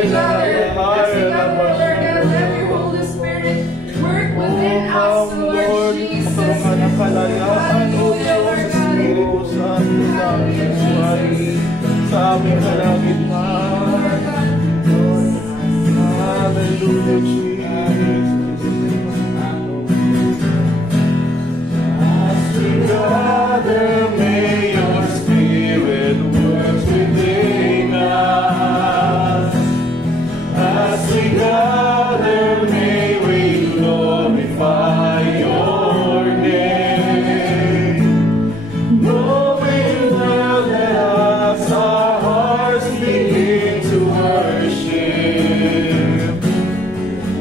we gather, Lord God, let your Holy Spirit work within us, Lord Jesus. Hallelujah, Lord God. Sa aming kalagitnaan. Hallelujah, Jesus. As we gather, may your Spirit work within us. As we gather, may we glorify your name. Knowing well that our hearts begin to worship,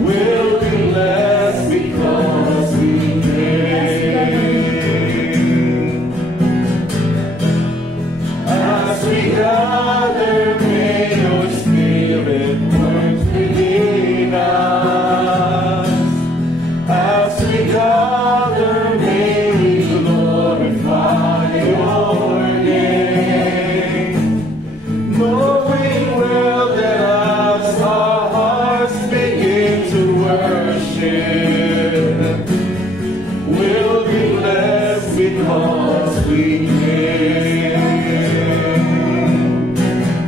we'll be blessed because we came. As we gather, may your Spirit work within us. As we gather, may we glorify your name. Knowing well that as our hearts begin to worship, we'll be blessed because we came.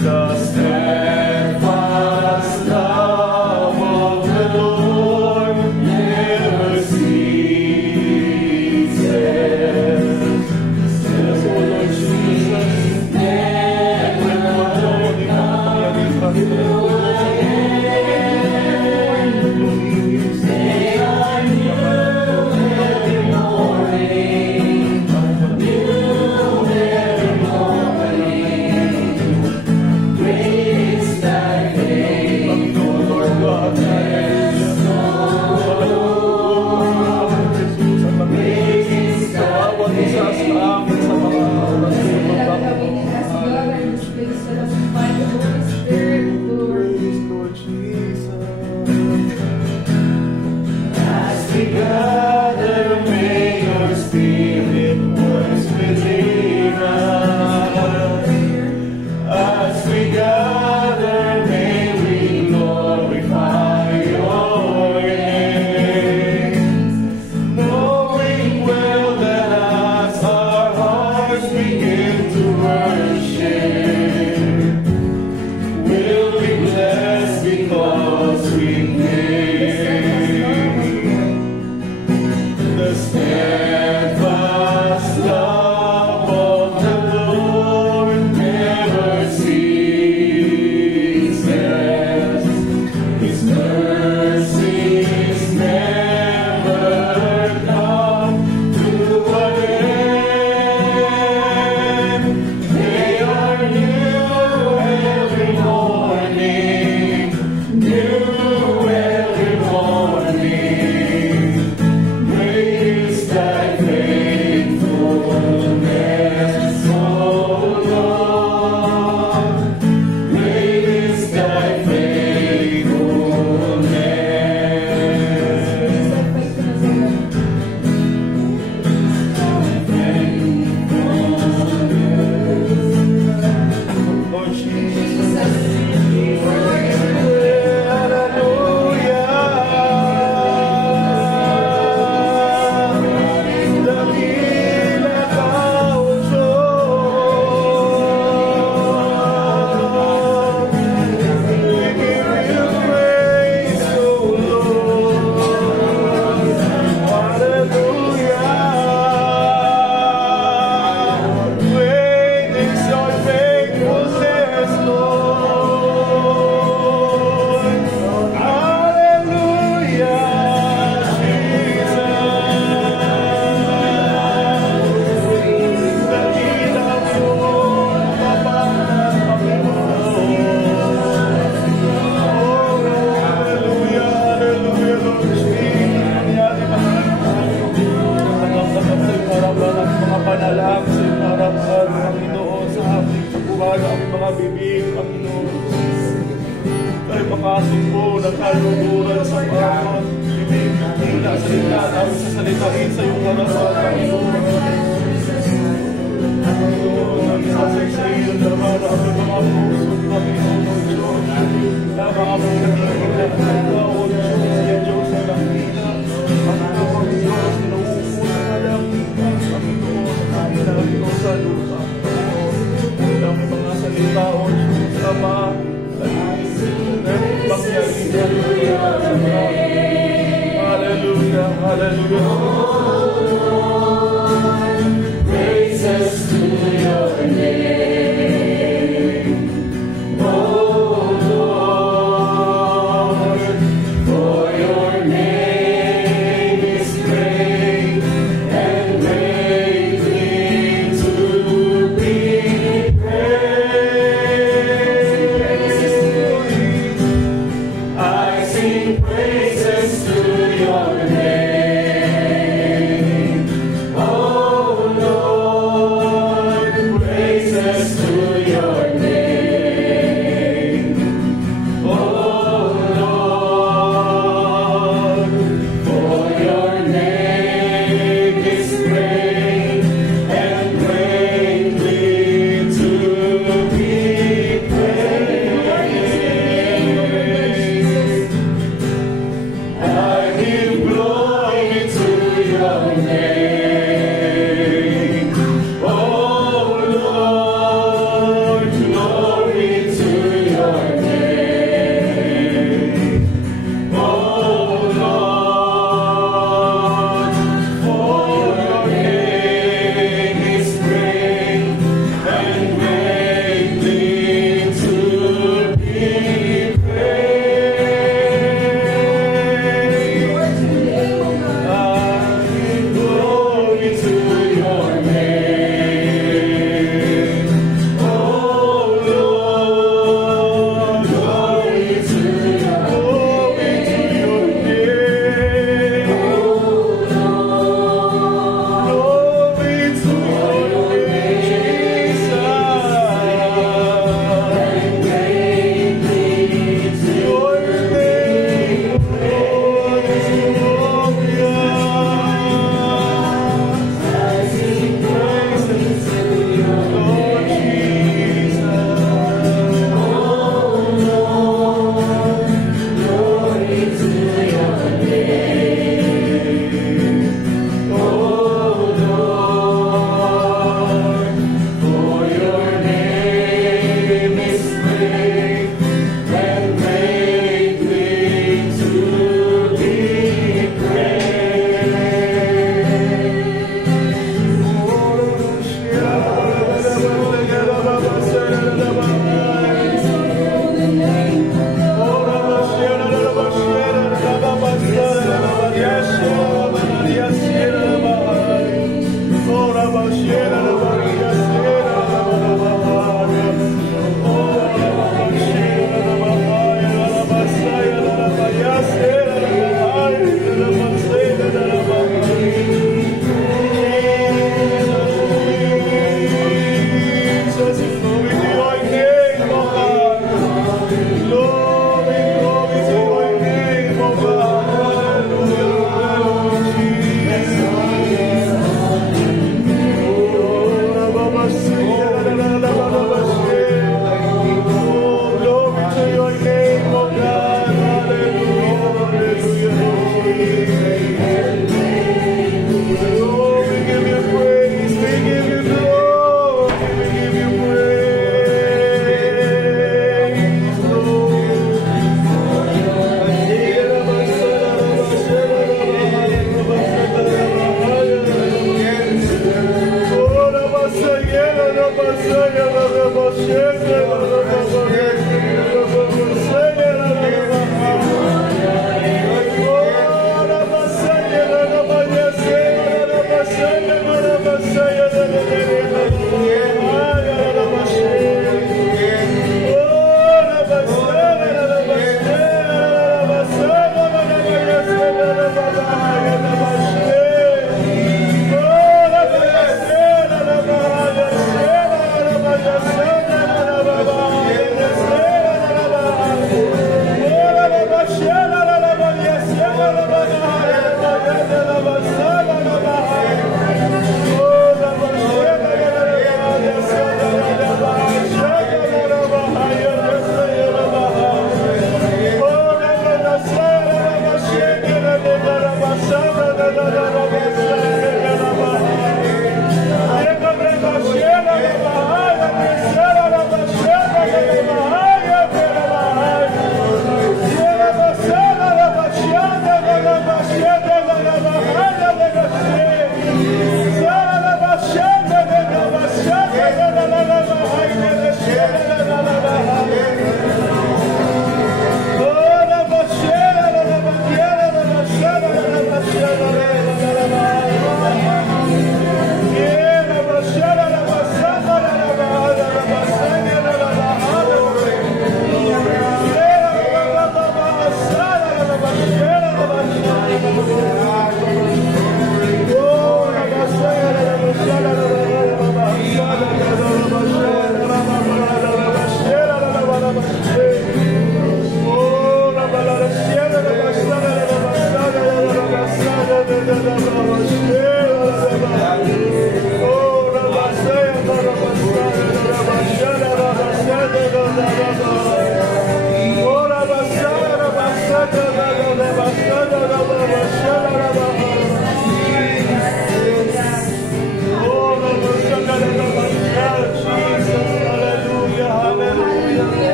The steadfast love of the Lord never ceases. Yes, O Lord Jesus, never come to makasumbo ng kaluburan sa bawat bibig. Mula sa salita namin sa salitain sa iyong harapan, Panginoon. Panginoon, namin sasaysayin ang laman ng aming mga puso, Panginoon, Diyos. lamang aming nakikita. O Diyos, yan Diyos na nakikita. Panginoon, Diyos, inuupo sa kalangita. Panginoon, Diyos sa lupa. Ang mga salita, O Diyos, Ama, hallelujah, hallelujah. Praises to your name, oh Lord, for your name is great and greatly to be praised. I sing praises to your name.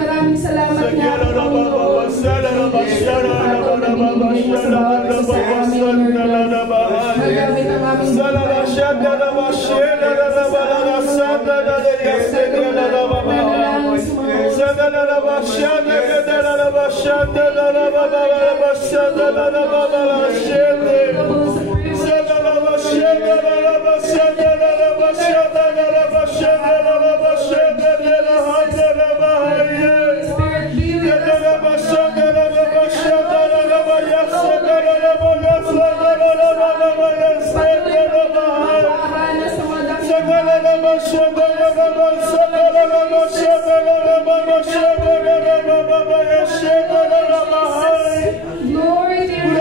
Maraming salamat nga Panginoon. Magamit ang aming glory to you.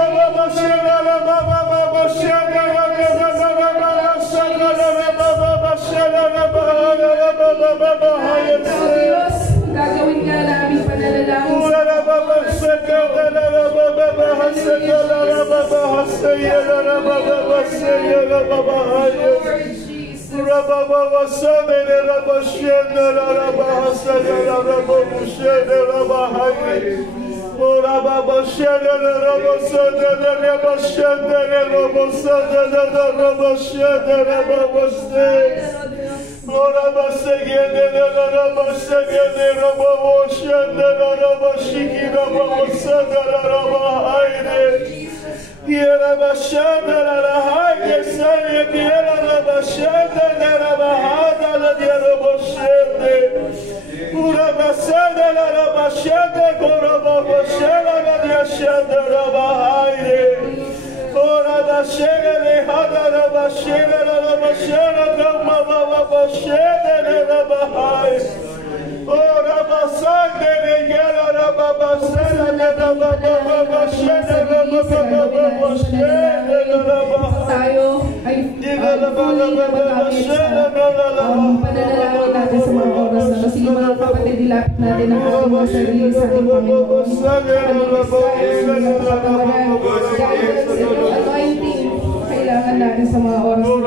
Gagawin ka namin panalangin. Tayo ay fully magamit sa pananalangin natin sa mga oras na. Kasi mga kapatid, dilapit natin ang ating mga sarili sa ating Panginoon. Guidance and anointing kailangan natin sa mga oras na.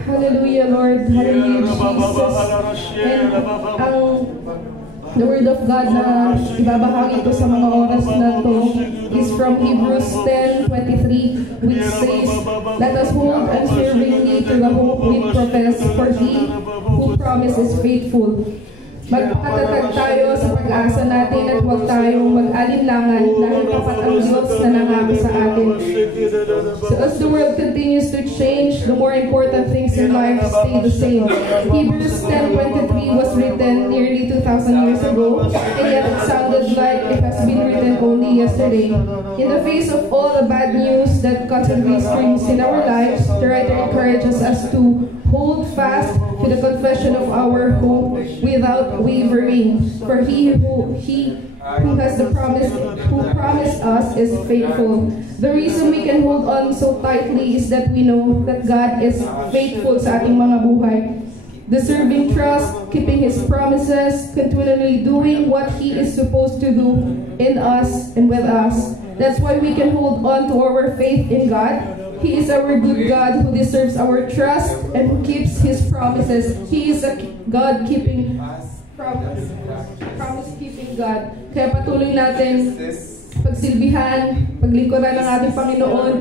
Hallelujah, Lord. Hallelujah, Jesus. And the word of God na ibabahagi ko sa mga oras na to is from Hebrews 10:23, which says, "Let us hold unswervingly to the hope we profess, for He who promises faithful." Magpakatatag tayo sa pag-asa natin at huwag tayong mag-alinlangan dahil tapat ang Diyos na nangako sa atin. So as the world continues to change, the more important things in life stay the same. Hebrews 10:23 was written nearly 2,000 years ago, and yet it sounded like it has been written only yesterday. In the face of all the bad news that constantly streams in our lives, the writer encourages us to hold fast to the confession of our hope without wavering. For he who has the promise, who promised us, is faithful. The reason we can hold on so tightly is that we know that God is faithful sa ating mga buhay. Deserving trust, keeping His promises, continually doing what He is supposed to do in us and with us. That's why we can hold on to our faith in God. He is our good God who deserves our trust and who keeps His promises. He is a God-keeping promise-keeping God. Kaya patuloy natin pagsilbihan, paglingkuran ng ating Panginoon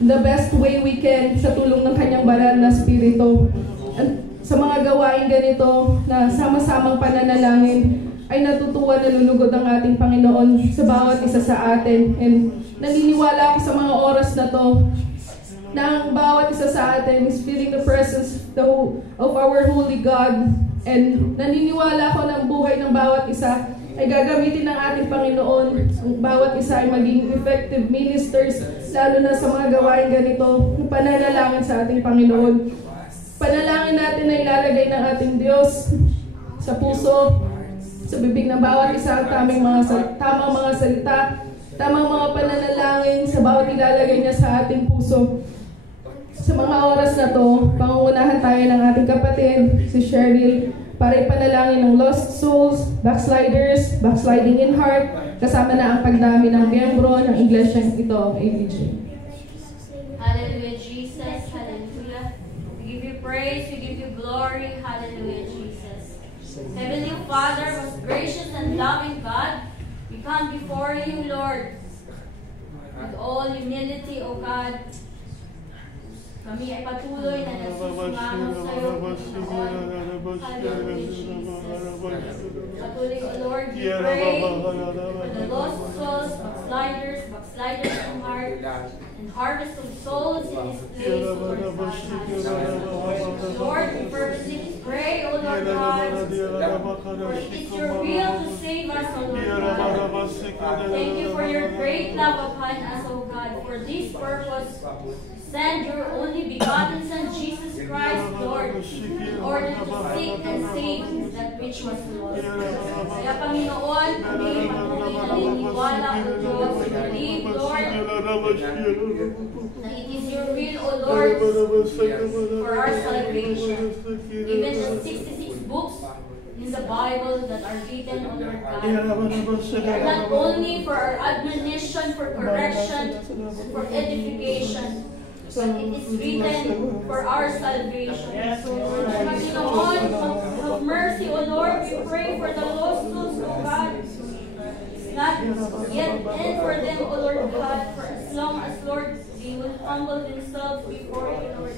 the best way we can sa tulong ng Kanyang banal na Espiritu. Sa mga gawain ganito na sama-samang pananalangin ay natutuwa na lulugod ang ating Panginoon sa bawat isa sa atin. And naniniwala ako sa mga oras na to na ang bawat isa sa atin is feeling the presence of our holy God. And naniniwala ako na ang buhay ng bawat isa ay gagamitin ng ating Panginoon. Ang bawat isa ay maging effective ministers, lalo na sa mga gawain ganito, ng pananalangin sa ating Panginoon. Panalangin natin na ilalagay ng ating Diyos sa puso, sa bibig ng bawat isa ang tamang mga salita, tamang mga pananalangin sa bawat ilalagay niya sa ating puso. Sa mga oras na to, pangungunahan tayo ng ating kapatid, si Cheryl, para ipanalangin ng lost souls, backsliders, backsliding in heart, kasama na ang pagdami ng miyembro ng iglesyang ito, ABG. Hallelujah, Jesus. Hallelujah. We give you praise, we give you glory. Hallelujah, Jesus. Heavenly Father, most gracious and loving God, we come before you, Lord, with all humility, O God. Kami ay patuloy na nagsusumango sa iyo, Panginoon. Hallelujah, Jesus. Patuloy, O Lord, we pray for the lost souls, backsliders in heart, and harvest of souls in this place, O Lord God. Lord, we purposely pray, O Lord God, for it is your will to save us, O Lord God. Thank you for your great love upon us, O God. For this purpose, send your only begotten Son, Jesus Christ, Lord, in order to seek and save that which was lost. Kaya Panginoon, kami patuloy na naniniwala, O Diyos, we believe, Lord, that it is your will, O Lord, for our salvation. Even the 66 books in the Bible that are written, O Lord God, are not only for our admonition, for correction, for edification, but it is written for our salvation. So, Lord, Panginoon, have mercy, O Lord. We pray for the lost souls, O God. Not yet end for them, O Lord God, for as long as, Lord, they will humble themselves before you, Lord.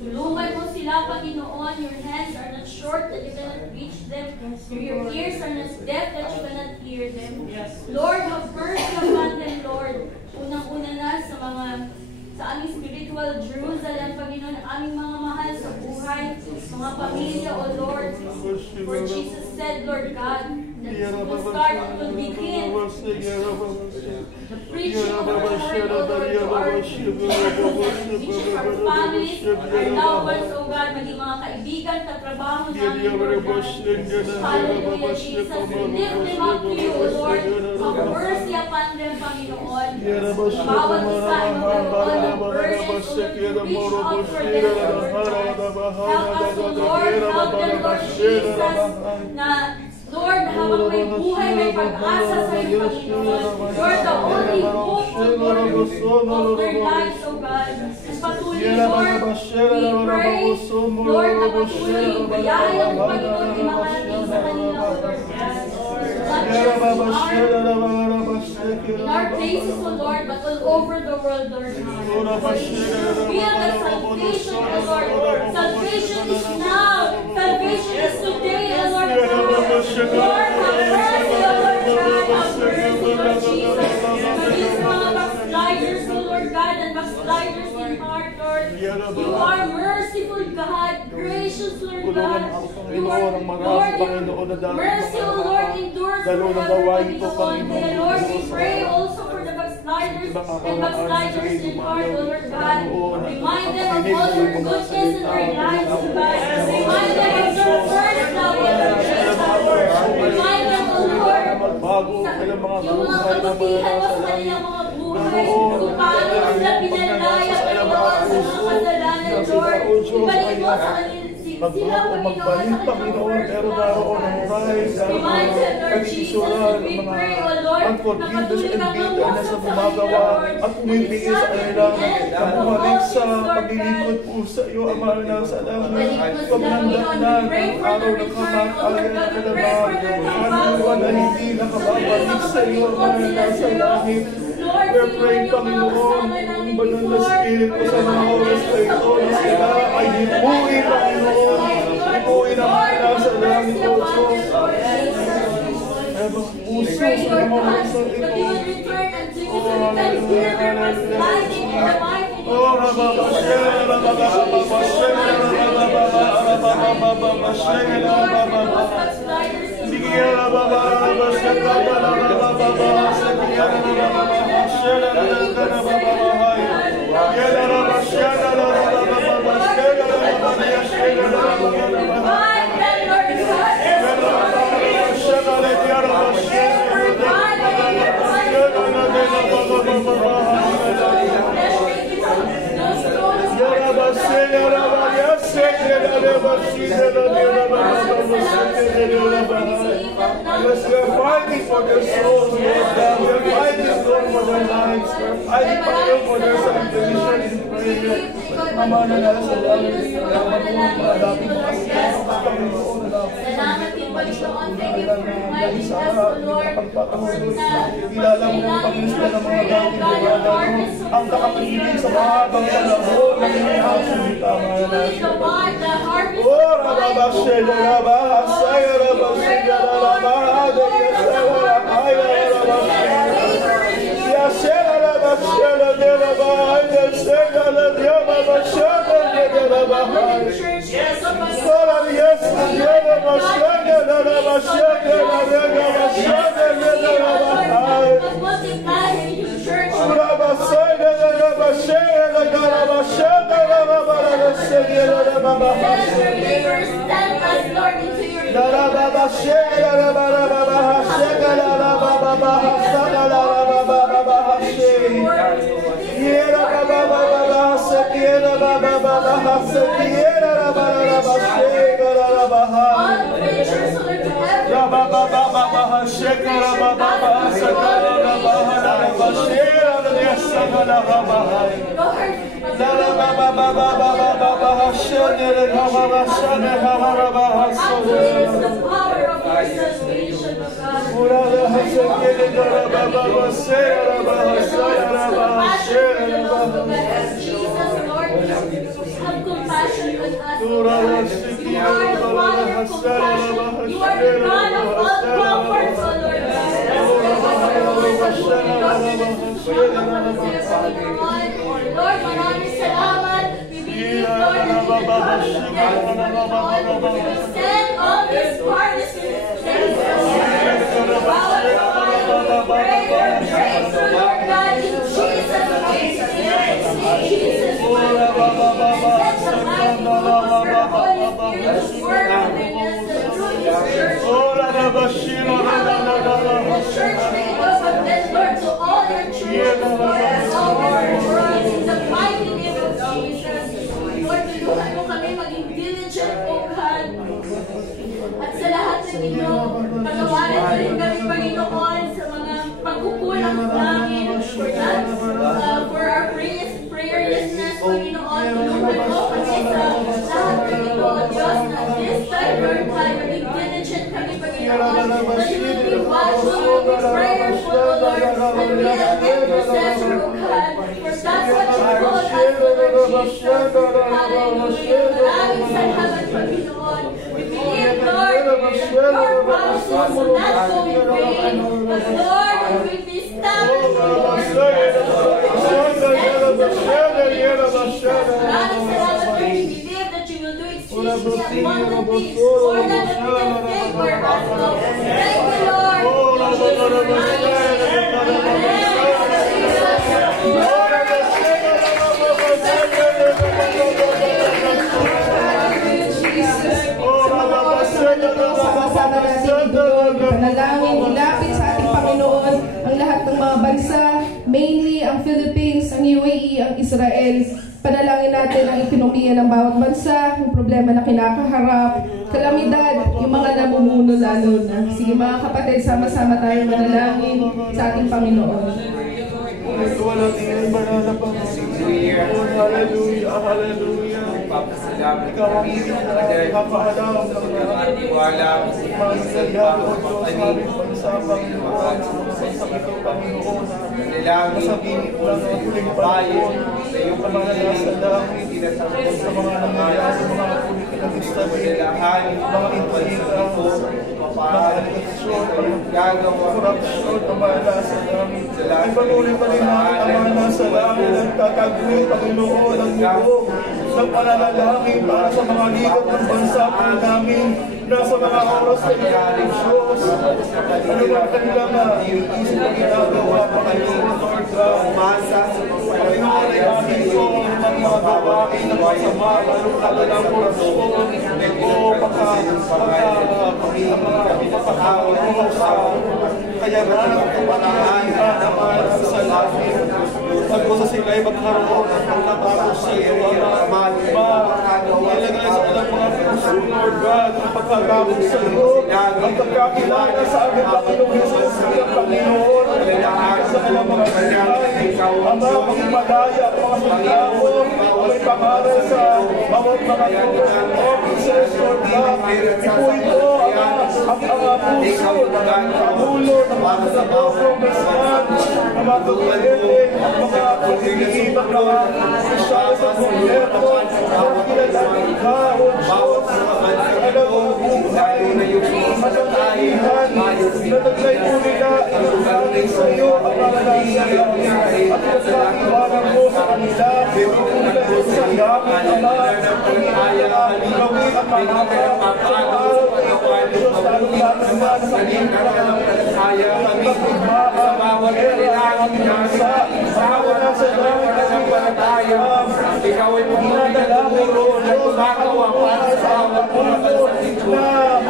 Tulungan mo sila, Panginoon. Your hands are not short that you cannot reach them. Your ears are not deaf that you cannot hear them. Lord, have mercy upon them, Lord. Unang-una na sa aming spiritual Jerusalem, Panginoon, aming mga mahal sa buhay, mga pamilya, O Lord. For Jesus said, Lord God, that it will start, it will begin the preaching of the word, O Lord, to our reaches our families, our loved ones, O God, maging mga kaibigan, katrabaho namin, Lord God. Hallelujah, Jesus. We lift them up to you, O Lord. Have mercy upon them, Panginoon. Bawat isa ay magkaroon ng burdens, O Lord, to reach out for them, Lord God. Help us, O Lord. Help them, Lord Jesus, na Lord, habang may buhay, may pag-asa sa iyo, Panginoon. Lord, the only hope, O Lord, of their lives, O God. And patuloy, Lord, we pray, Lord, na patuloy yung bayaya mo, Panginoon, ay makarating sa kanila, O Lord God. Not just in our places, O Lord, but all over the world, Lord God. For it is your will that salvation, O Lord. Salvation is now. Salvation is today, O Lord God. Lord, have mercy, O Lord God. Have mercy, Lord Jesus. Maging sa mga backsliders, O Lord God, and backsliders in heart, Lord. You are merciful, God. Gracious, Lord God. You are, Lord, mercy, O Lord, endures forever, Panginoon. Kaya, Lord, we pray also for the backsliders and backsliders in heart, O Lord God. Remind them of all your goodness in their lives, O God. Remind them of your first love, O Lord Jesus. Remind them, O Lord, yung mga kabutihan mo sa kanilang mga buhay, kung paano sila pinalaya, Panginoon, sa mga kasalanan, Lord. Ibalik mo sa kanila sila, Panginoon, sa kanilang first love. Remind them, Lord Jesus, and we pray, O Lord, na patuloy ka mamuha sa kanila, Lord. At umibigay sa kanila na bumalik sa paglilingkod po sa iyo, Ama na sa langit. Paglandak na ang araw ng kamatayan na kalaban. Ano na hindi nakababalik sa iyo, Ama na sa langit. We're praying, Panginoon, ang banal na Espiritu sa mga oras na ito na sila ay hipuin, Panginoon. Hipuin ang mga nasa langit, O Diyos. pray, Lord God, that you will return unto you so we can hear their backsliding in the mighty name Yes, we are fighting for their souls, Lord God. We are fighting, Lord, for their lives. We are fighting for their salvation in prayer. Ama na nila sa Salamat din, Panginoon. Thank you for reminding us, Lord. Kilala mo ang Panginoon ng mga gamit ang kakapilig sa mahabang panahon ng inyong salita. Oh, Rababashe, Rabahasay, Rabashe, Rabahadaya, Rabahaya, Rabashe, Yasera, Rabashe, Rabahaya, Sega, Rabashe, Rabahaya, Sola, yes, Rabashe, Rabashe, Have compassion with us, Lord. You are the Father of compassion. You are the God of all comfort, O Lord. Lord, maraming salamat. We believe, Lord, that you will send all these parties to pray for grace, O Lord God, in Jesus' name. Jesus' name. Let the mighty move of your Holy Spirit work within us, the truth is church. The church may go from this, Lord, to all your children, Lord, all over the world, in the mighty name of Jesus. Lord, tulungan mo kami maging diligent, O God. At sa lahat ng inyo, pagawalan mo rin kami, Panginoon, sa mga pagkukulang namin for our prayerlessness, Panginoon. Tulungan mo kami sa lahat ng ito, O Diyos, na this time, Lord God, maging diligent kami, Panginoon, that you will be watchful, you will be prayerful, O Lord, and be an intercessor, O God, for that's what you call us, O Lord Jesus. Hallelujah. Maraming salamat, Panginoon. We believe, Lord, that your promises will not go in vain, but Lord, it will be established, Lord. Maraming salamat, Lord. We believe that you will do exceedingly abundantly more than we can think or ask of. Thank you, Lord. Sama-sama natin ituloy, panalangin, ilapit sa ating Panginoon ang lahat ng mga bansa, mainly ang Philippines, ang UAE, ang Israel. Panalangin natin ang ekonomiya ng bawat bansa, yung problema na kinakaharap, kalamidad, yung mga namumuno lalo na. Sige mga kapatid, sama-sama tayo manalangin sa ating Panginoon. Hallelujah, hallelujah. Ikaw ang kapahalaw ng mga tiwala, mga bansa, Panginoon, sa mga bansang ito, Panginoon, masabingit lang ang huling panahon, sa mga nasa langit, sa mga nangyayari, mga politikang instabil, mga intriga, mga aligasyon, korupsyon, ang mga nasa langit. Ay patuloy pa rin natin ang mga nasa langit, ang tatagwin, Panginoon, ang mundo, ng pananalangin para sa mga ligat ng bansa po namin, nasa mga oras na iyaring Diyos. Ano ba kanilang isip na ginagawa, Panginoon, Lord God? Panginoon, ay akin ko ang mga gawain ng masama, lalo ng korupsyon, o pagkakatawa mo sa kayanan ng kapanaan ng mga sa langit. Pagkusa sila ay magkaroon ng pagkatapos sa iyo, ilagay sa alam mga puso, Lord God, ang pagkakapos sa iyo, ang pagkakilala sa aming Panginoong Jesus, ang Panginoon, sa alam mga kanilay, ang mga pagmadaya, ang mga pagkako, may pangaral sa bawat mga officers, Lord God, ipuin ko ang mga puso, ang ulo ng mga congressman, ang mga tuwalete, ang mga pagkikita ng mga opisyal sa gobyerno, ang kinalaking ka, O Diyos, alam mo, buhay, matataihan, nataglay po nila, inugaling sa iyo ang mga nasa at pagkakiwanan mo sa kanila, inugaling mo sa gamit, Ama, gawin ang mga sa araw na ito, Diyos, lalong-lalong na sa ikaw ay pagkakaturo na gumagawa para sa bawat mga na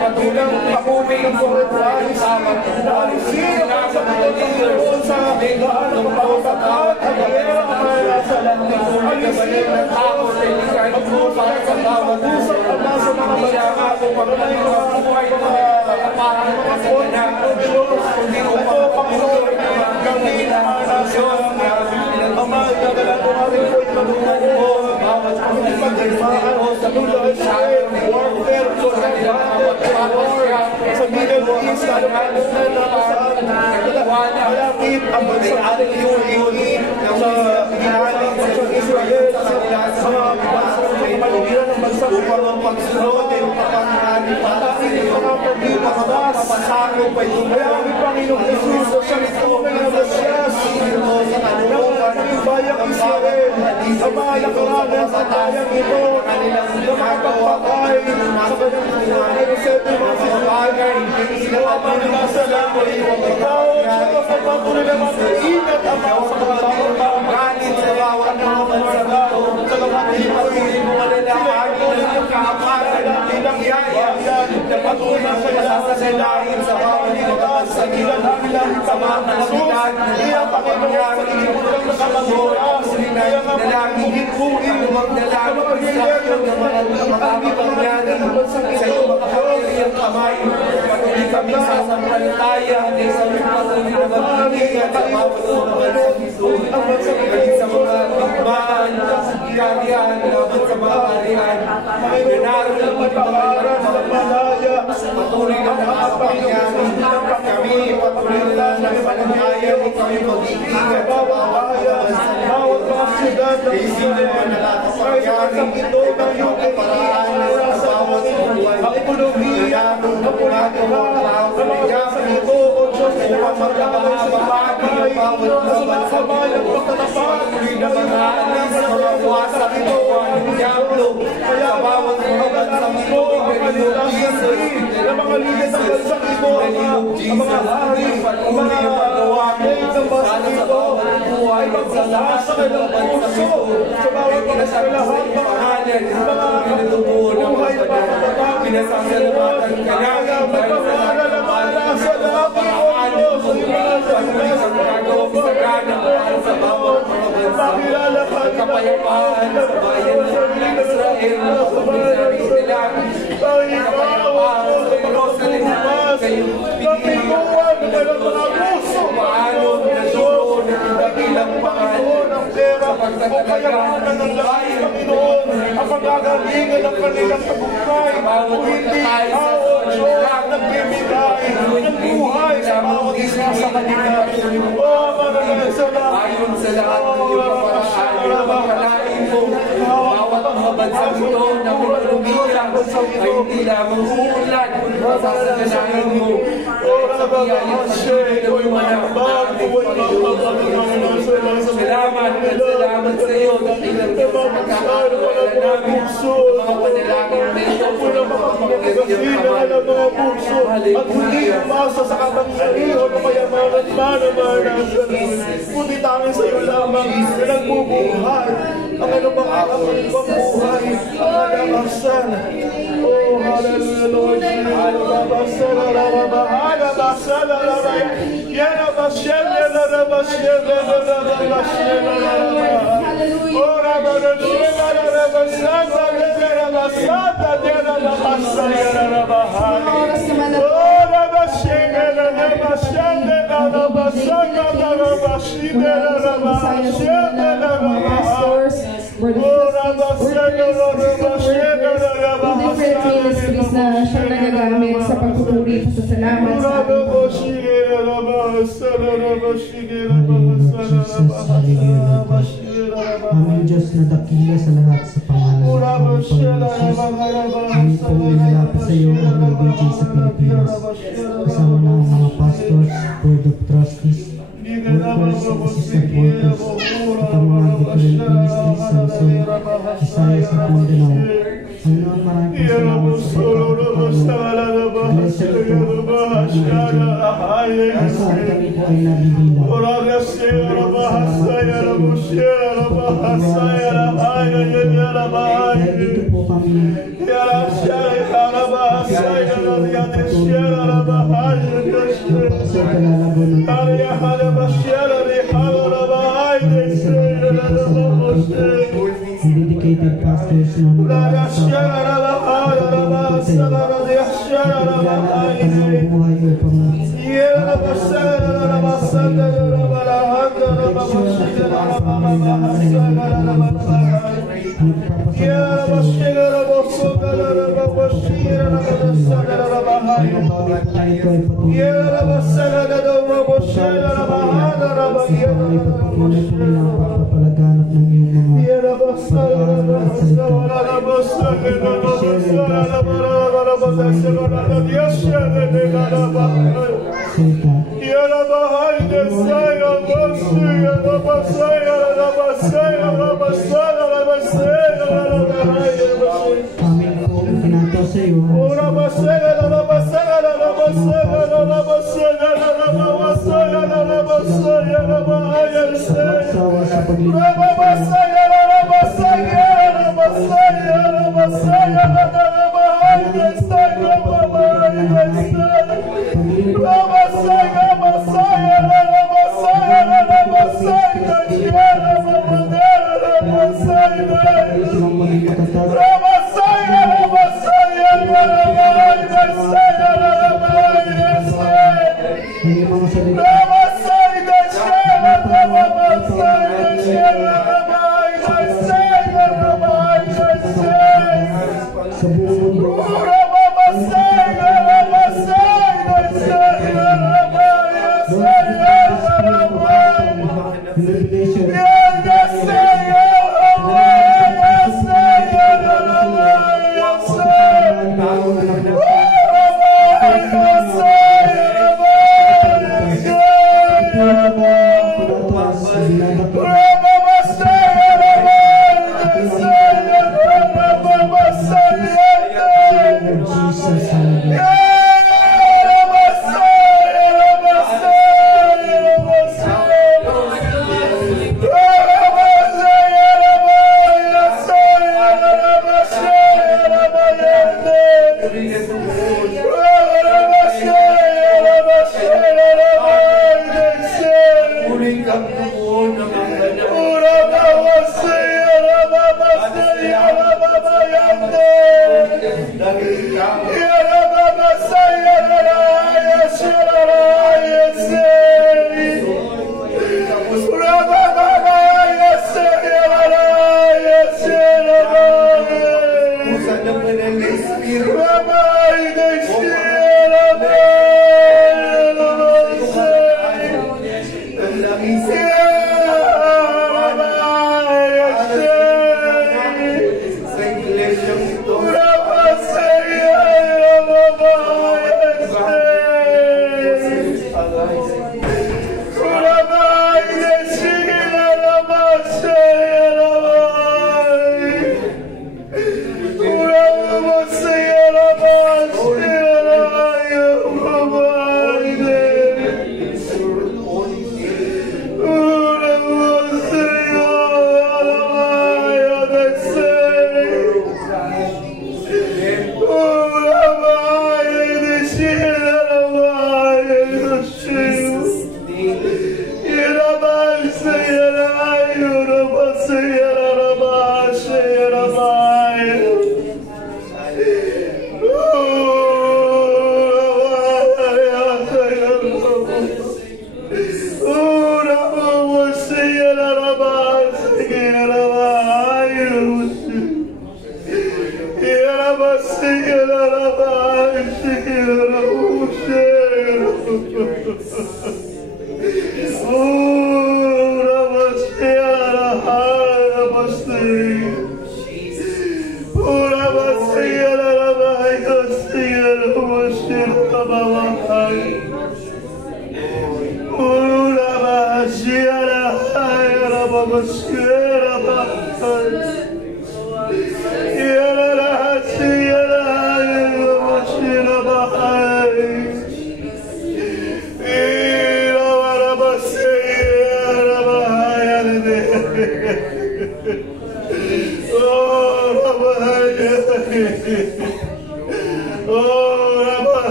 patulang pakumi ng pagkakatawa na alisin ang sa Panginoon sa daan ng pagkakatawa at gaya ang mga nasa langit. Alisin ang tao sa iligay para sa bawat usap ang nasa mga bansa kung pagkakatawa ng mga buhay ng mga parang mga pona o Diyos kundi upang Panginoon gawin ang mga nasa ang mga nagalato namin po ay manunoon bawat pagkakatawa o sa bloodshed, warfare, sa Middle East, lalo-lalo na saan malapit ang bansa ating UAE sa ginaling bansang Israel sa mga paligiran ng bansa upang pagsunod at pagkakahari para sa mga pagkakastas sakop ay kaya ang Panginoong Jesus sa siyang tunay na Mesyas ng bayang Israel ang mga nakaranas sa bayang ito na makapagpatay sa kanyang tunay na sete mga sisabagay ito ang mga nasa langit ikaw Diyos ang patuloy na mag-ingat ang mga sa mga tao ganit sa bawat mga bansa sa mga patuloy mo malalahari ng kaaparan ng iyayan na patuloy na sa masasalahin sa bawat mga bansa sa mga nasunan iya Panginoon sa inimulang nakamaguras kaya nga pagkuhin sa mga hilir ng mga pangyanan sa iyong makakapiliyang kamay patuloy kami sa sampalataya sa patuloy na mag-ingat sa bawat mga bansa galing sa mga bigmaan kariyan laban sa mga kariyan naroon ang magpapaaral sa malaya patuloy na nakapangyanan kami patuloy na nagpanagaya mo kami mag-ingat sa bawat mga syudad ng Israel kahit sa bansang ito ng UAE sa ang ekonomiya ang politika ng mga bansang ito o Diyos upang magkakaroon sa bagay sa mga kabayang pagtatapat na inaalis sa mga buwasan ito ang diablo kaya bawat mga bansang ito ang kalitasan na mga ligat ng bansang ito ang mga hari ang mga kawamig ng bansang ito ay magsasaas sa kanilang puso sa bawat mga kailahan mga buhay pa pinasasalamatan kaya may pangalan ng mga nasa langit o Diyos sa mga sa gagawang sagana para sa bawat mga bansa kapayapaan sa bayan ng Israel na kumisari nila kapayapaan sa Jerusalem kapiguan ng mga puso paano na suro na dakilang Panginoon ang pera o kayamanan ng langit Panginoon ang pagagalingan ng kanilang tagumpay o hindi o Diyos nagbibigay dahil ng buhay sa bawat isa sa kanila. Oh, maraming salamat. Ayon sa lahat ng iyong kaparaan, napakalain mo bawat mabansang ito na pinulungitan ay hindi lamang uulan, masasaganahin mo sa biyayang pagpapalong yung anak Salamat at salamat sa iyo dahil ang Diyos na pagkakatawalan namin mga panalangin na ito sa mga pagkakatawalan at hindi umasa sa katangian o kayamanan man kundi tanging sa iyo lamang na nagbubuhay ang anumang buhay ang alakasan. Oh, hallelujah, Lord different ministries na siyang nagagamit sa pagpupuri sa salamat sa Aming Diyos na dakila sa lahat sa pangalan ng Panginoon Jesus. Aming pong inalapit sa iyo ang LBJ sa Pilipinas. Kasama na ang mga pastors, board of trustees, workers, assistant workers, at ang mga different ministries sa Luzon, Visayas at Mindanao. Panginoon, maraming salamat sa pagkakataon. Iglesia ito, ang LBJ, kung saan kami po ay nabibilang. Dahil dito po kami dedicated pastors na nag-aaral sa pagpapalingkod sa iyo. Kapigyan ang kanilang buhay upang pagpapalaganap ng iyong mga pag-aaral at salita. Amin po, kinato sa iyo. Sawa sa Espiritu.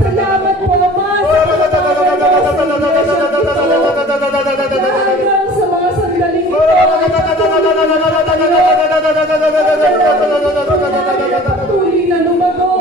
Salamat po, Ama, sa mga sandaling ito. Patuloy na lumago.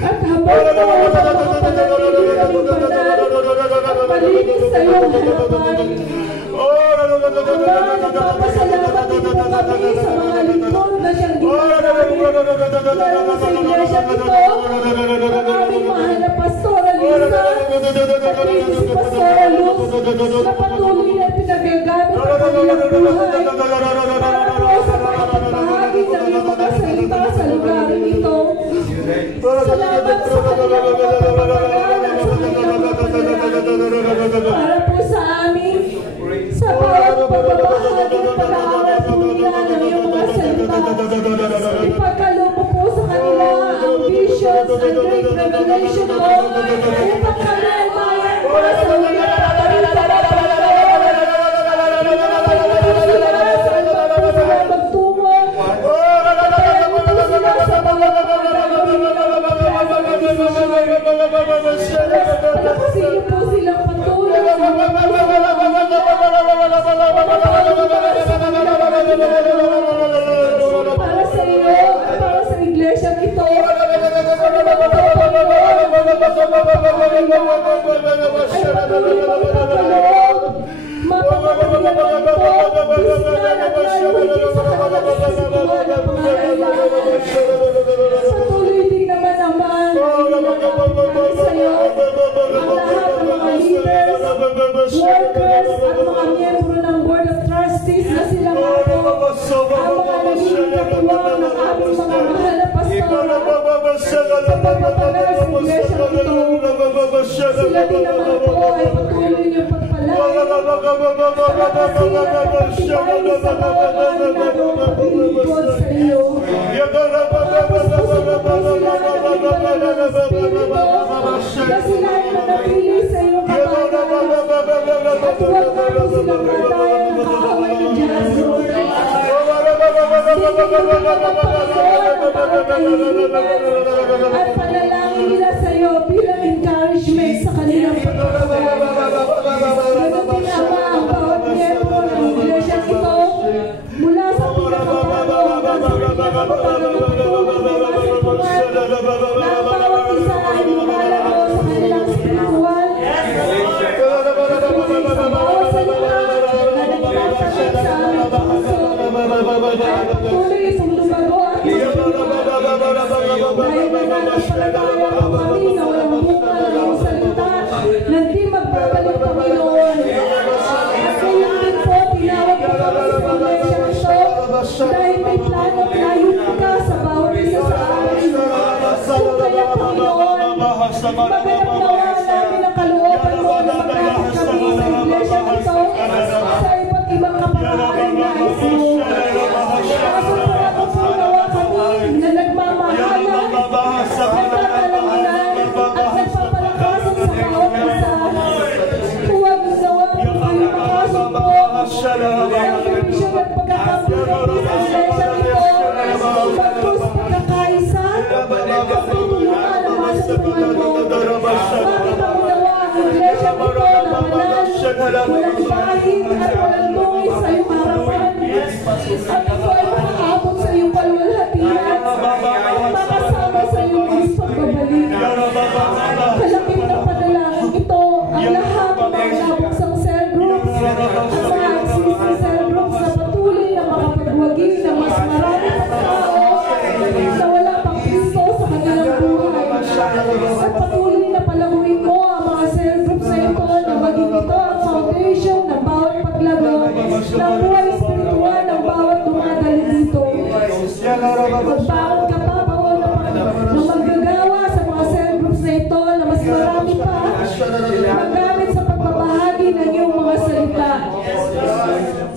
At napayagan malinis sa iyong harapan. Nagpapasalamat din po kami sa mga lingkod na siyang ginagamit. Lalo sa iglesia ito, ang aming mahal na Pastora Lisa, at rin si Pastora Luz, na patuloy na pinagagamit ang kanilang buhay para po sa mga pagbahagi ng iyong mga salita sa lugarin ito. Salamat sa kanilang mga pagpapagalan sa kanilang mga pagpapagalan para po sa amin, sa bawat pagbabahagi ng pag-aaral po nila ng iyong mga salita. Ipagkaloob po sa kanila ang visions and great revelation, Lord. Ipagkaloobayan po sa mga para sa iyo, para sa iglesia ito. Patuloy din naman naman sa iyo ang lahat ng mga leaders, workers at mga miyembro ng Board of Trustees na sila nga po ang mga naging katuwang ng aming mga mahal na pastora sa pagpapagal sa iglesia ito. Sila din naman po ay patuloy niyong pagpalain sa kapasinan at pagtibay sa bawat aming nagawang paglilingkod sa iyo. Tapos po sila po sila na naging banal ng Espiritu na sila ay nanapili sa iyong kabanalan at huwag na po silang matayan ng kaaway ng Diyos. At panalangin nila sa iyo bilang encouragement sa kanilang pagpapagawa. Ganun din Ama ang bawat miyembro ng iglesia ito mula sa pinakabalo hanggang sa pinakapagpapagawa na ang bawat isa ay lumalago sa kanilang spiritual. Sa bawat salita na nagtatanggap sa aming puso ay patuloy itong lumago at dahil may nanampalataya po kami na walang bunga ng iyong salita na di magbabalik Panginoon. At ngayon din po, tinawag po kami sa iglesia ito dahil may plano at layunin ka sa bawat isa sa amin. Kung kaya Panginoon, maganap nawa namin ang kalooban mo na magkakit kami sa iglesia ito sa iba't ibang kapamahalan na isin. Kaso para po nawa kami na nagmamahala walang bahid at walang dungis sa iyong harapan. At ito ay makaabot sa iyong kalwalhatian at makasama sa iyong muling pagbabalik. Kalakip ng panalangin ito ang lahat ng mga nabuksang cell groups, ang mga existing cell groups na patuloy na makapagwagi ng mas marami pang tao na wala pang Kristo sa kanilang buhay. At patuloy na palaguin mo ang mga cell groups na ito na maging ito ang foundation ng bawat paglago ng buhay espiritual ng bawat dumadalo dito. Magbaon ka pa, Pao, na maggagawa sa mga cell groups na ito na mas marami pa magamit sa pagbabahagi ng iyong mga salita.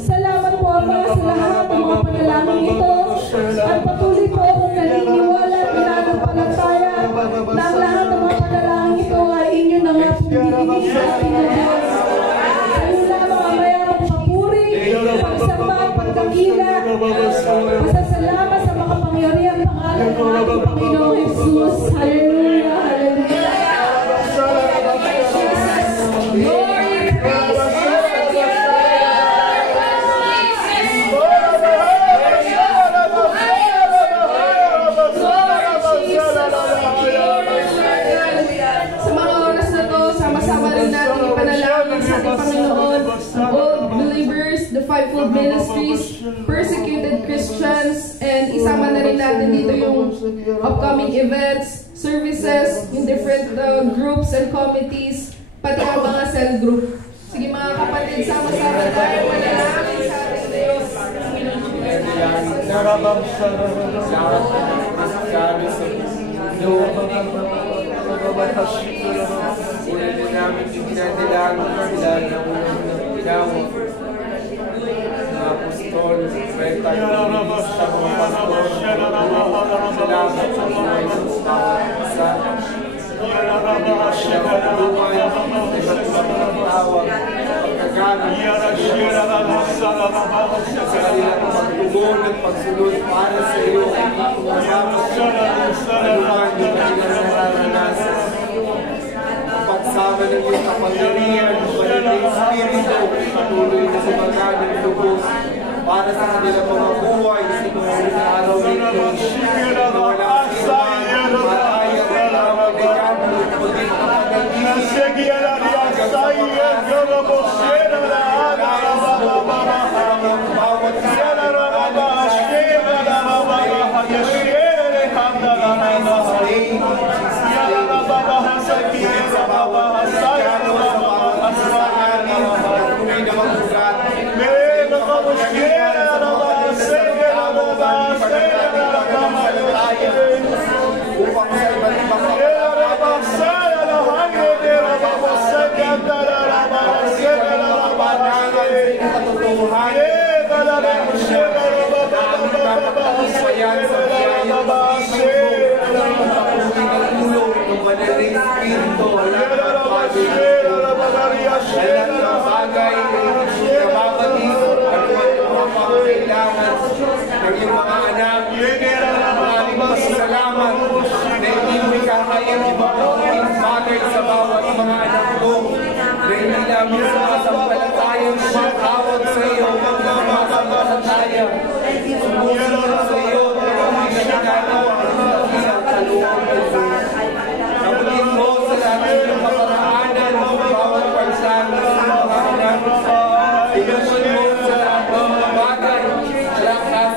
Salamat po, Ama, sa lahat ng mga panalangin ito at patuloy po akong naniniwala at nananampalataya na ang lahat ng mga panalangin ito ay inyo na nga pong dininig sa ating Diyos. Sa iyo lamang ang mayroong papuri, pagsamba, pagdakila, pasasalamat sa makapangyarihan pangalan ng ating Panginoong Jesus. Hallelujah, hallelujah. Glory, praise, sa mga oras na to, sama-sama rin natin ipanalangin sa ating Panginoon, all believers, the fivefold ministries, persecuted Christians, and isama na rin natin dito yung upcoming events, services, yung different groups and committees, pati ang mga cell group. Sige mga kapatid, sama-sama tayo manalangin sa ating Diyos. Una namin yung dinadalago sila ng unang pinawag na apostol, mental peace sa mga pastor, salamat sa mga isa, sa pagtulungan, iba't ibang tawag, pagkagamit sa kanilang pagtugon at pagsunod para sa iyo, salamat sa pagtulungan yung kanilang nararanasan. Pagsama ng iyong kapangyarihan, Banal Espiritu, patuloy na sumagaan ng lubos para sa kanilang mga buhay sa mga araw nito. Wala sinuman, matayang na mga dekado, paging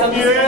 Yeah.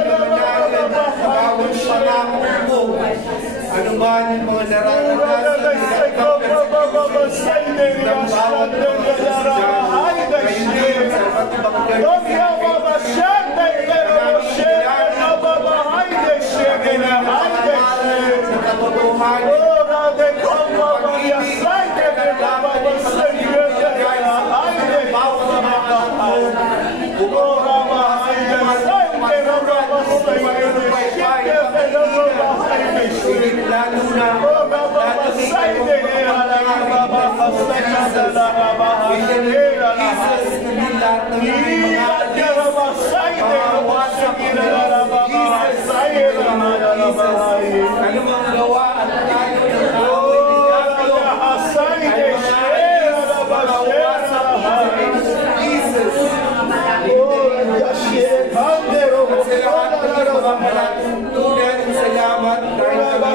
pinamanayan sa bawat pangako mo. Ano man yung mga nararanasan at kapasitan ng bawat kaibigan sa iba't ibang sa katotohanan, anumang gawa at tayo ng salamat dahil kami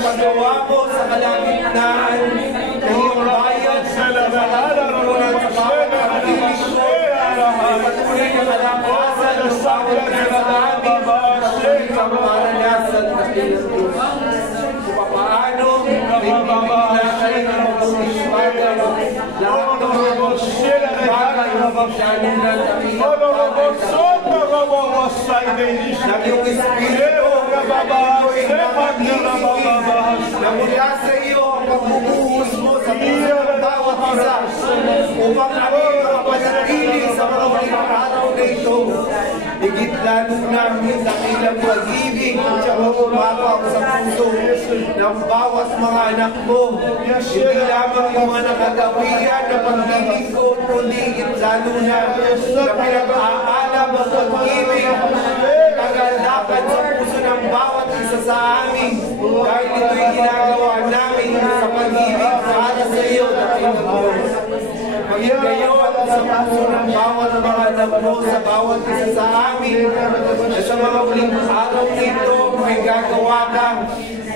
paggawa mo sa kalagitnaan ng iyong bayan sa lahat sa bawat pagkakalisod patuloy na kalakasan ng bawat kasami patuloy na maranasan ng ilang Diyos kung paano may pinaglakan ng mabuting bagay lahat ng mga bagay na magdalunan sa ilang ng iyong Espiritu na mula sa iyo ang pagbubuhos mo sa puso ng bawat isa upang kami makapanatili sa mga uling araw na ito. Higit lalo namin dakilang pag-ibig at umapaw sa puso ng bawat mga anak mo. Hindi lamang yung mga nakagawian na paglilingkod, kundi higit lalo na pinag-aalam ang pag-ibig kagalakan sa puso ng bawat isa sa amin dahil ito'y ginagawa namin sa pag-ibig para sa iyo dakilang Diyos. Maging gayon sa puso ng bawat mga anak mo sa bawat isa sa amin na sa mga uling araw nito may gagawa ka.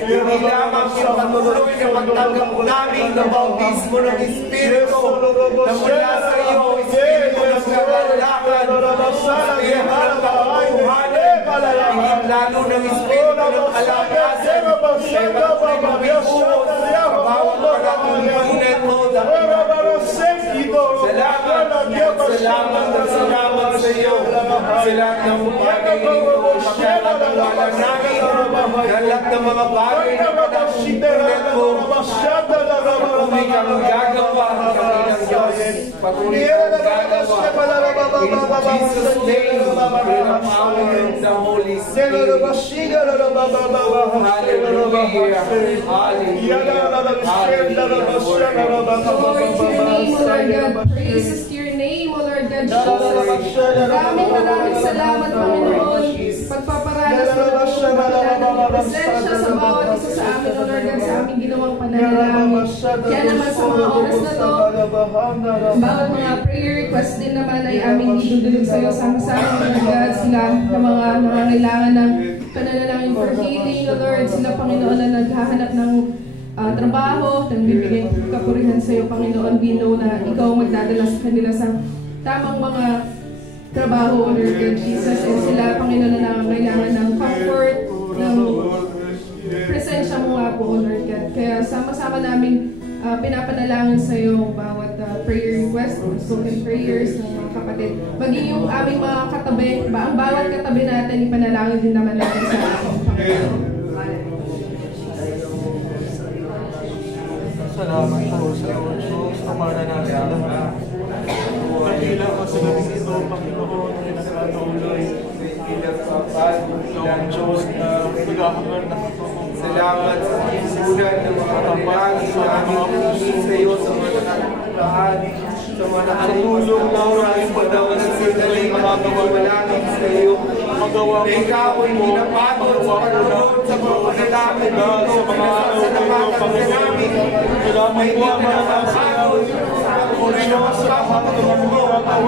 Hindi lamang yung patuloy na pagtanggap namin ng bautismo ng Espiritu na mula sa iyo, Espiritu ng kagalakan sa iyong katotohanan, higit lalo ng Espiritu ng kalakasan na patuloy magbibuhos sa bawat pagkakulinan mo. Salamat sa iyo sa lahat ng bagay nito pagkakatawalan namin na lahat ng mga bagay na pagkakulinan mo patuloy kang gagawa ng Diyos patuloy kang gagawa in Jesus' name in the power of the Holy Spirit. Praises to your name, O Lord God Jesus. Maraming salamat, Panginoon. Pagpaparanas mo na po presensya sa bawat isa sa amin, O Lord God, sa aming ginawang pananalangin. Kaya naman sa mga oras na to, bawat mga prayer request din naman ay aming idudulog sa iyo. Sama-sama, O Lord God, sila na mga nangangailangan ng pananalangin for healing, O Lord. Sila, Panginoon, na naghahanap ng trabaho, nagbibigay kapurihan sa iyo, Panginoon. We know na ikaw magdadala sa kanila sa tamang mga trabaho, Lord God Jesus. And sila, Panginoon, na nangangailangan ng comfort, ng presensya mo nga po, Lord God. Kaya sama-sama namin pinapanalangin sa iyo bawat prayer request or spoken prayers ng mga kapatid. Maging yung aming mga katabi, ang bawat katabi natin, ipanalangin din naman natin sa ating Panginoon. Salamat po sa Lord Jesus, Amana natin lahat. Pagkila ka sa labing ito, Panginoon, na pinagkatuloy. Ang Diyos na naghahangar ng ito. Salamat sa pagsusunan ng mga panalangin na aming hingin sa iyo sa mga nakakulahan, sa mga nakatulong na oras sa mga nagsidali na magawalangin sa iyo. Na ikaw ay pinapatol sa panunod sa mga panalangin dito, pinasasalamat sa namin. Na hindi ka napapatol sa patuloy na magpapatulong mo upang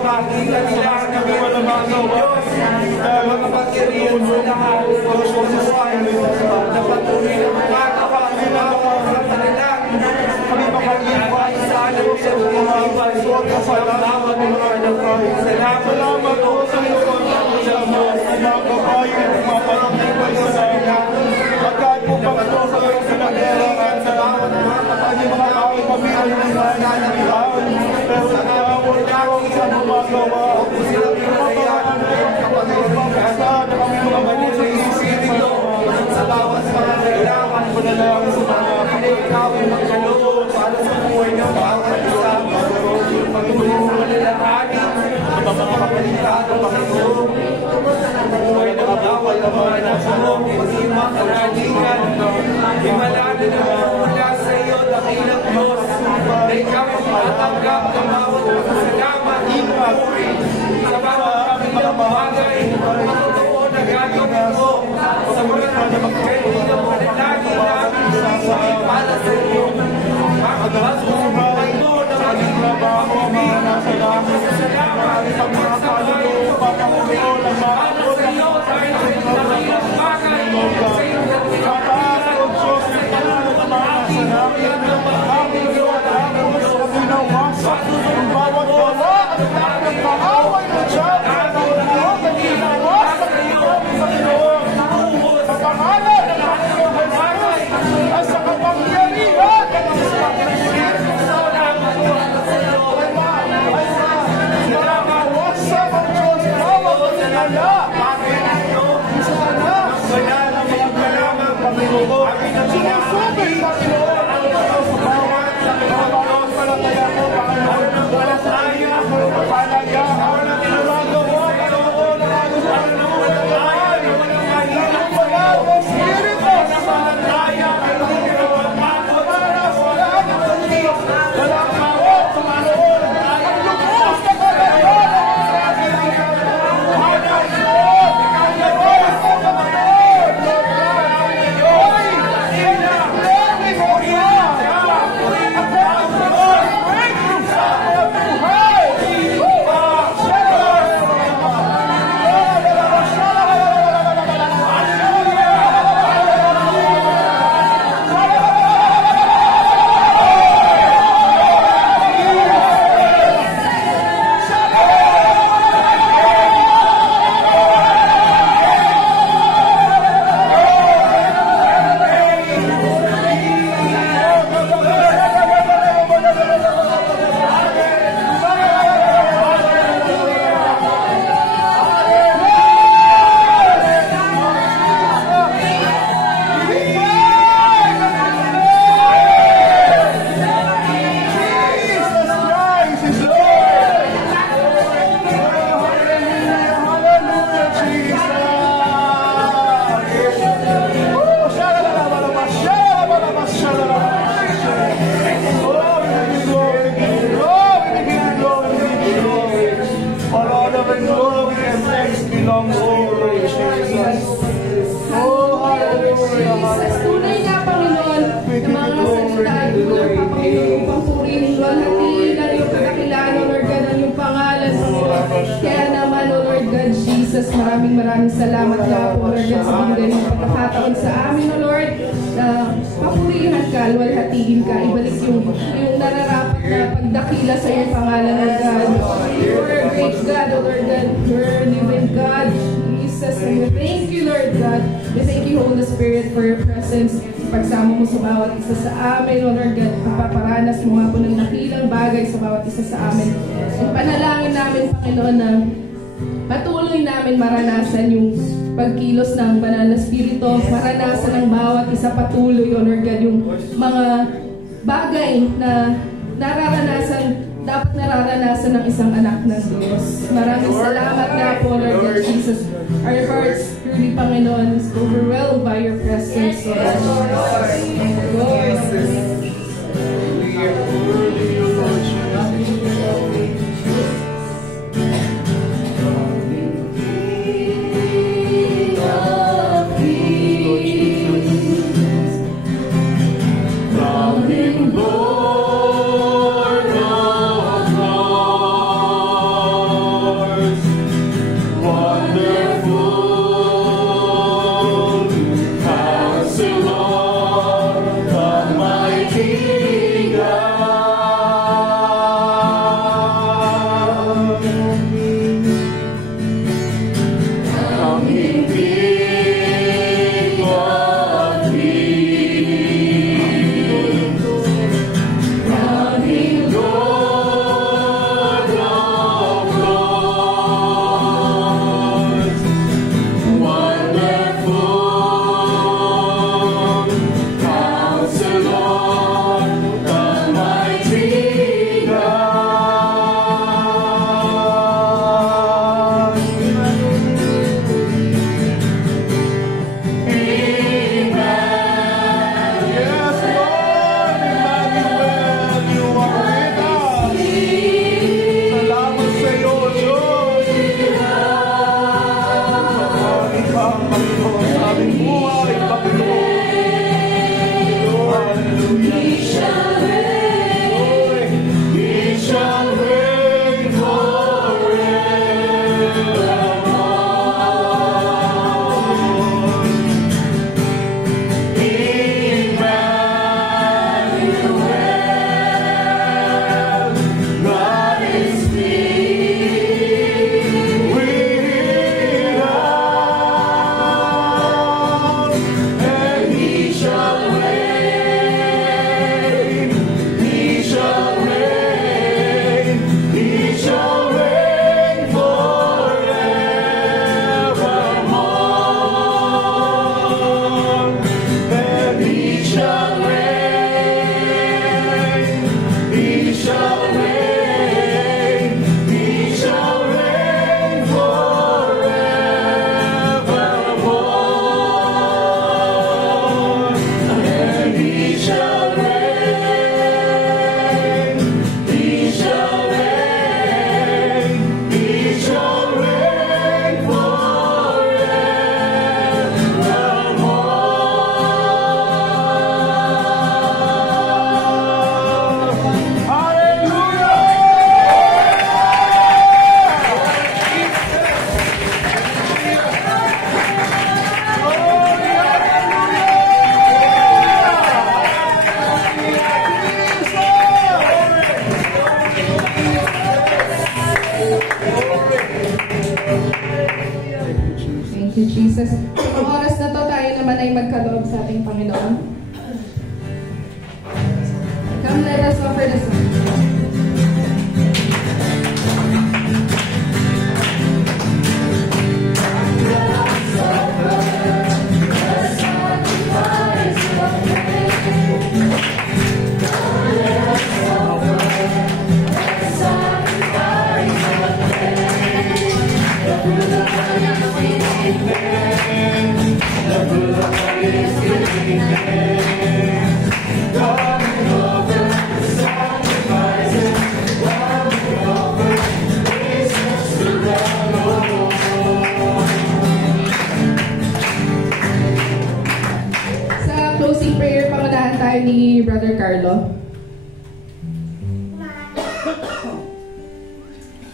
makita nila na meron ng Diyos na mga pagkiriyan sa lahat ng buhay na patuloy At kahit po Panginoon sa iyong pinagdaraan sa ating mga tao, pamilya ng mga nangyayari, pero nagkawal ko sa gumagawa. Mapalaan na yung kapagpapasa na kami mga buhay sa bawat mga kailangan ko na lang sa mga kapagkawin ng kaloob para sa buhay ng bawat isa. Pagtuloy sa malalahani at ang mga kapalitado, Panginoon. Buhay ng bawat na mga nasa loob, hindi makaralingan. Himala na mula sa iyo, dakilang Diyos, na ikaw ang matanggap ng bawat pasalamat, puri, sa bawat kamilang bagay, matotoo na gagawin mo sa mga kaibigang panalangin namin para sa iyo. Pagpasusubukan mo na maging pamilya, pasasalamat, pagsasabay, para sa iyo, dahil sa iyong dakilang bagay, sa iyong maraming salamat na po, Lord, sa binigay ng pagkakataon sa amin, O Lord, na papurihan ka, luwalhatiin ka, ibalik yung nararapat na pagdakila sa iyong pangalan, Lord God. You're a great God, O Lord God. You're a living God, Jesus. And we thank you, Lord God. We thank you, Holy Spirit, for your presence. Pagsama mo sa bawat isa sa amin, O Lord God, papaparanas mo nga po ng dakilang bagay sa bawat isa sa amin. At panalangin namin, Panginoon, na patuloy namin maranasan yung pagkilos ng Banal na Espiritu, maranasan ng bawat isa patuloy, O Lord God, yung mga bagay na dapat nararanasan ng isang anak ng Diyos. Maraming salamat na po, Lord God Jesus. Our hearts, truly, Panginoon, is overwhelmed by your presence, O Lord. Wonderful Counselor. closing prayer, pangunahan tayo ni Brother Carlo.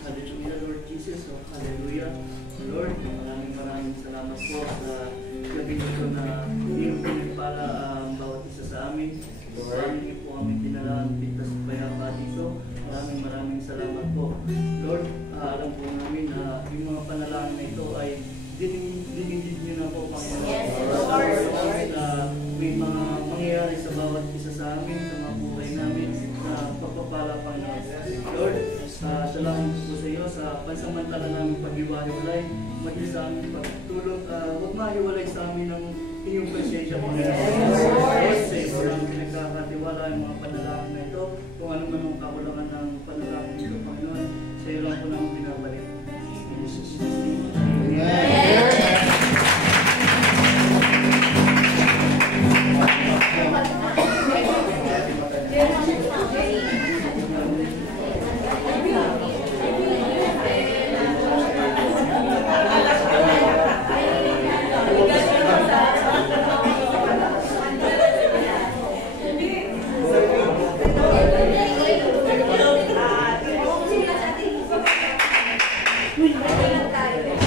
Hallelujah, Lord Jesus. Oh, hallelujah. Lord, maraming salamat po sa gabi nito na iyong pinagpala ang bawat isa sa amin. Maraming po aming dinalaan, pintas at payapa dito. Maraming salamat po. Lord, alam po namin na yung mga panalangin na ito ay dinigid niyo na po, Panginoon. Yes, Lord. Na may mga mangyayari sa bawat isa sa amin, sa mga buhay namin, na pagpapala, Panginoon. Lord, salamat po sa iyo sa pansamantala namin pag-iwahiwalay, maging sa aming pagtulog. Huwag mahiwalay sa amin ng inyong presensya, Panginoon. Lord, sa iyo lang pinagkakatiwala yung mga panalangin na ito. Kung ano man ang kakulangan ng panalangin nito, Panginoon, sa iyo lang po namin binabalik. In Jesus' name. Amen. Tayo.